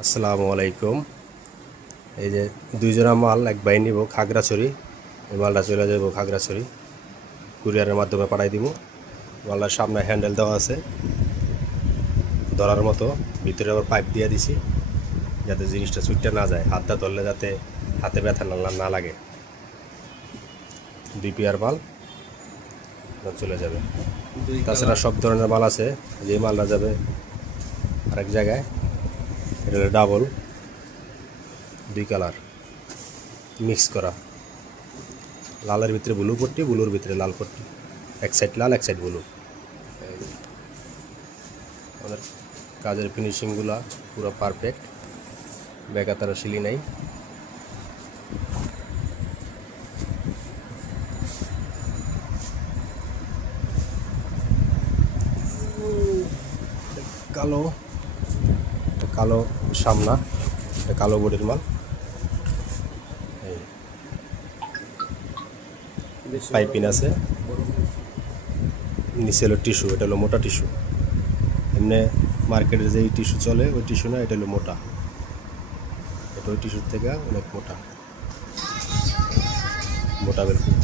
আসসালামু আলাইকুম। এই যে দুইজনা মাল এক বাই নিব খাগড়াছড়ি। এই মালটা চলে যাব খাগড়াছড়ি, কুরিয়ারের মাধ্যমে পাঠাই দিব। মালটার সামনে হ্যান্ডেল দেওয়া আছে ধরার মতো, ভিতরে আবার পাইপ দিয়ে দিছি যাতে জিনিসটা ছুটতে না যায়, হাতটা ধরলে যাতে হাতে ব্যথা না লাগে। 2 পেয়ার মাল চলে যাবে। তাছাড়া সব ধরনের মাল আছে। যে মালটা যাবে আরেক জায়গায়, এটা হলো ডাবল 2 কালার মিক্স করা, লালের ভিতরে ব্লু পট্টি, ব্লুর ভিতরে লাল পট্টি, এক সাইড লাল এক সাইড ব্লু। আমাদের কাজের ফিনিশিংগুলো পুরো পারফেক্ট, বেকাতারা শিলি নাই। কালো কালো সামনা, কালো বডির মাল। পাইপিং আছে, নিচে হলো টিস্যু, এটা হলো মোটা টিস্যু। এমনি মার্কেটে যে টিস্যু চলে ওই টিস্যু না, এটা হলো মোটা, এটা ওই টিস্যুর থেকে অনেক মোটা, মোটা বিলকুল।